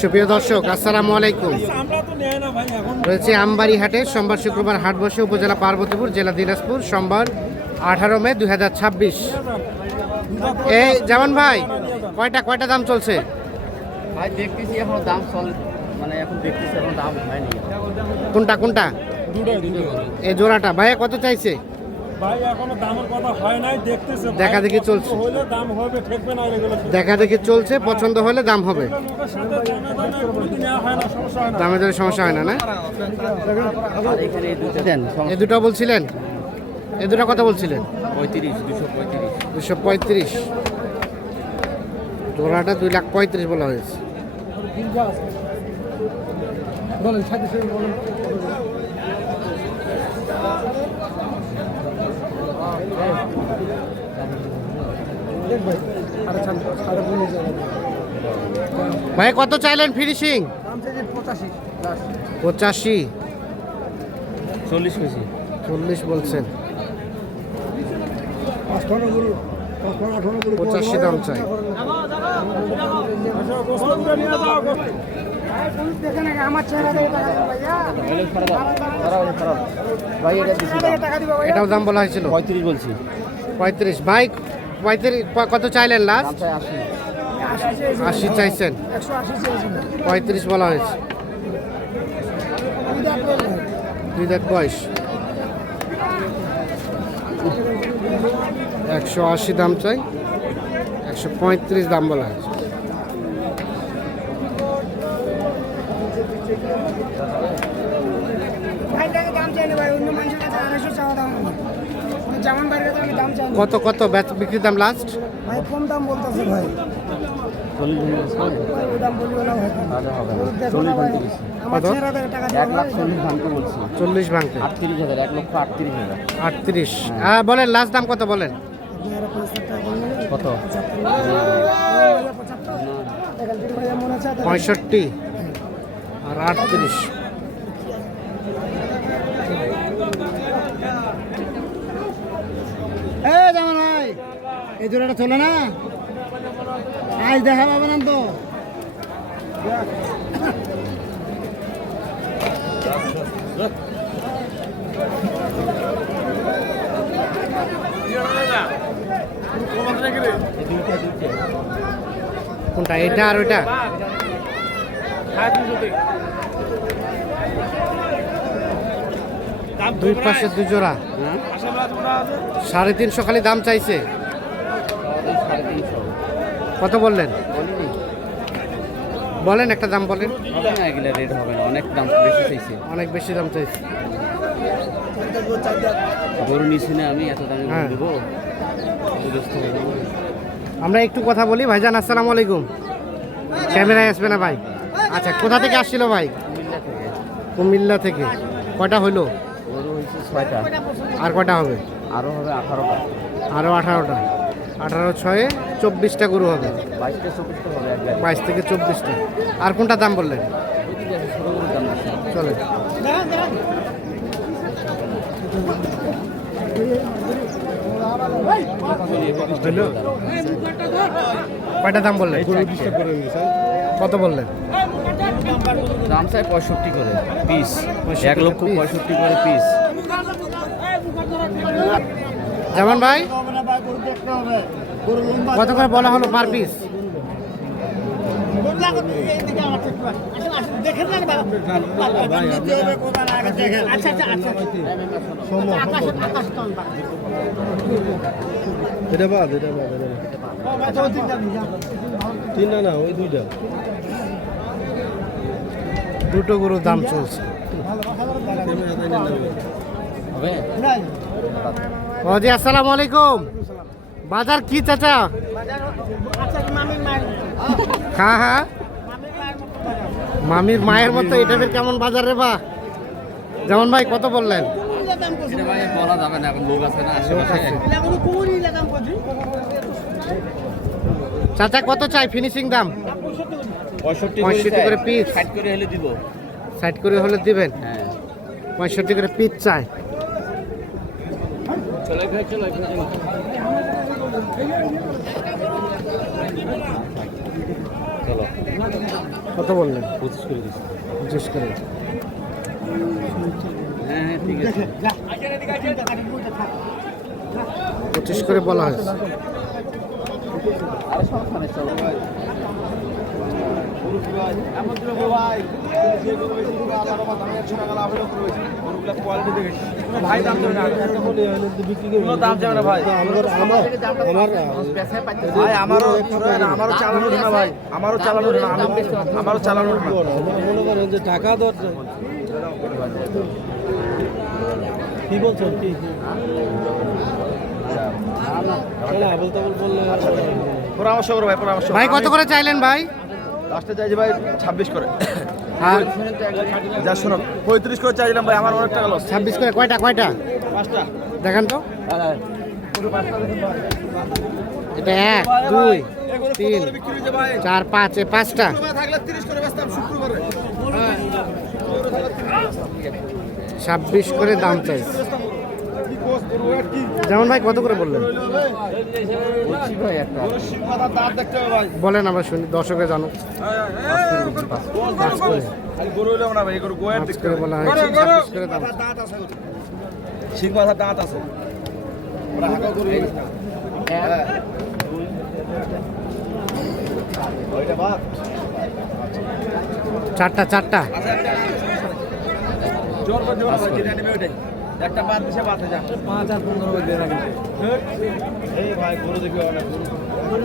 সুপ্রিয় দর্শক, আসসালামু আলাইকুম। রয়েছে আমবাড়ি হাটে সোমবার শুক্রবার হাট বসে উপজেলা পার্বতীপুর, জেলা দিনাজপুর। সোমবার 18 মে 2026। এই যেমন ভাই, কয়টা দাম চলছে? ভাই দেখতেছি এখন দাম এখন দেখতেছি এখন দাম হয়নি। কোনটা এই জোড়াটা ভাইয়া কত চাইছে? ভাই এখনো দামের কথা হয় নাই, দেখতেছে। দেখা দেখি চলছে, হইলে দাম হবে, ঠেকবে না এগুলো। দেখা দেখি চলছে, পছন্দ হলে দাম হবে। লোকের সাথে দামে প্রতিদিন নেওয়া হয় না, সমস্যা হয় না। দামে দরে সমস্যা হয় না, না? আর এখানে এই দুটো দেন এই দুটো বলছিলেন, এই দুটো কত বলছিলেন? 235 235। জোড়াটা 2,35,000 বলা হয়েছে। ভাই কত চাইলেন ফিনিশিং? 85। 40 কেজি 40 বলছেন, 85 দাম চাই। ভাই এটা দিছি এটাও দাম বলা হয়েছিল 35 বলছি। 35। ভাই 35 কত চাইলেন লাস্ট? 80 চাইছেন, 35 বলা হয়েছে। দুই দাঁত বয়স, 180 দাম চাই, 135 দাম বলা হয়েছে। কত বিক্রির দাম লাস্ট? ভাই কম দাম বলতেছে ভাই, 40 ভাঙতে 38। হ্যাঁ বলেন, লাস্ট দাম কত বলেন? কত? 65 আর 38। যেমন ভাই এই জোড়াটা চলে না, আজ দেখা পাবে না তো। কোনটা, এটা আর ওইটা? দুই পাশে দুই জোড়া, 350 খালি দাম চাইছে। কত বললেন? বলেন একটা দাম বলেন। রেট হবে না, অনেক দাম বেশি চাইছে, অনেক বেশি দাম চাইছে। গরু নিছি না আমি, এত দামে হ্যাঁ। দেবো? আমরা একটু কথা বলি। ভাইজান আসসালামু আলাইকুম। ক্যামেরায় আসবে না ভাই? আচ্ছা, কোথা থেকে আসছিল ভাই? কুমিল্লা থেকে। কয়টা হইলো? গরু হয়েছে 6টা। আর কয়টা হবে? আরও হবে 18টা। আরও 18টা। 18 6 24টা গরু হবে। 22-24টা হবে। 22 থেকে 24টা। আর কোনটা দাম বললেন? চলে কয়টা দাম বললেন? কত বললেন? দাম চাই 65 করে পিস, 1,65,000 করে পিস। যেমন ভাই কত করে বলা হলো পার পিস? এটা বাদ, এটা বাদ, তিন না ওই দুইটা। দুটো গরুর দাম চলছে। জি আসসালামু আলাইকুম। বাজার কি চাচা? হ্যাঁ হ্যাঁ, মামির মায়ের মতো। এটা কেমন বাজার রে বা? যেমন ভাই কত বললেন? বলা যাবে না, এখন লোক আছে না আশেপাশে। চাচা কত চাই ফিনিশিং দাম? 65 করে পিস। 60 করে হলে দিব। 60 করে হলে দিবেন? হ্যাঁ, 65 করে পিস চাই। চলে চলো কত বললেন? 25 করে দিচ্ছি। 25 করে। হ্যাঁ হ্যাঁ ঠিক আছে 25 করে বলা হয়েছে। আরে সমস্যা নেই চলো ভাই ভাই দাম দেবে না বিক্রি করবে কোনো দাম যাবে না ভাই ভাই আমারও চালানো না ভাই আমারও চালানো না আমারও চালানো না মনে করেন যে টাকা দরকার কি বলছেন কি পরামর্শ করো ভাই পরামর্শ ভাই কত করে চাইলেন ভাই? লাস্টে চাইছি ভাই 26 করে আর যা শোনো 35 করে চাইলাম ভাই আমার অনেক টাকা লস 26 করে কয়টা কয়টা? পাঁচটা দেখান তো। এটা 1 2 3 4 5 এ 5টা। থাকলে 30 করে বেচতাম শুক্রবারে 26 করে দাম চাইছে। যেমন ভাই কত করে বললেন? বলছি ভাই একটা দাঁত দেখতে হবে ভাই বলেন আমরা শুনি, দর্শকে জানো। 5 করে গরু হইলেও না ভাই গরু গোয়ার 5 করে বলা হয়েছে, 26 করে দাম। শিং মাথার দাঁত আছে ওরা হাগা গরু ওইটা বাদ চারটা জোর করে জোর করে যেটা নেবে ওইটাই একটা বাদ দিছে বাদ যা 5 আর 15 করে দিয়ে রাখেন এই ভাই গরু দেখবে অনেক গরু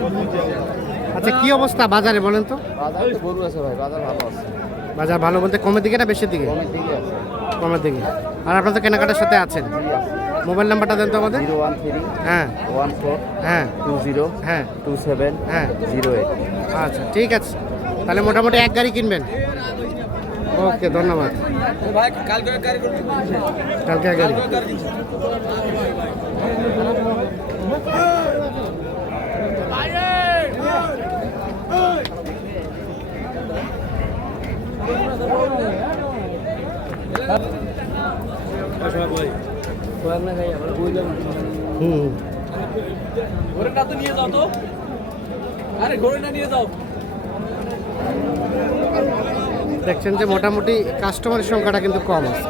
আচ্ছা কি অবস্থা বাজারে বলেন তো? বাজার তো গরু আছে ভাই বাজার ভালো আছে বাজার ভালো বলতে কমের দিকে না বেশির দিকে? কমের দিকে আছে কমের দিকে। আর আপনার তো কেনাকাটার সাথে আছেন, মোবাইল নাম্বারটা দেন তো আমাদের। 013 হ্যাঁ 14 হ্যাঁ 20 হ্যাঁ 27 হ্যাঁ 08 আচ্ছা ঠিক আছে, তাহলে মোটামুটি এক গাড়ি কিনবেন। ওকে ধন্যবাদ। ভাই কালকে গাড়ি করতে কালকে এক গাড়ি। হুম ঘোড়াটা তো নিয়ে যাও তো আরে ঘোড়াটা নিয়ে যাও দেখছেন যে মোটামুটি কাস্টমারের সংখ্যাটা কিন্তু কম আছে।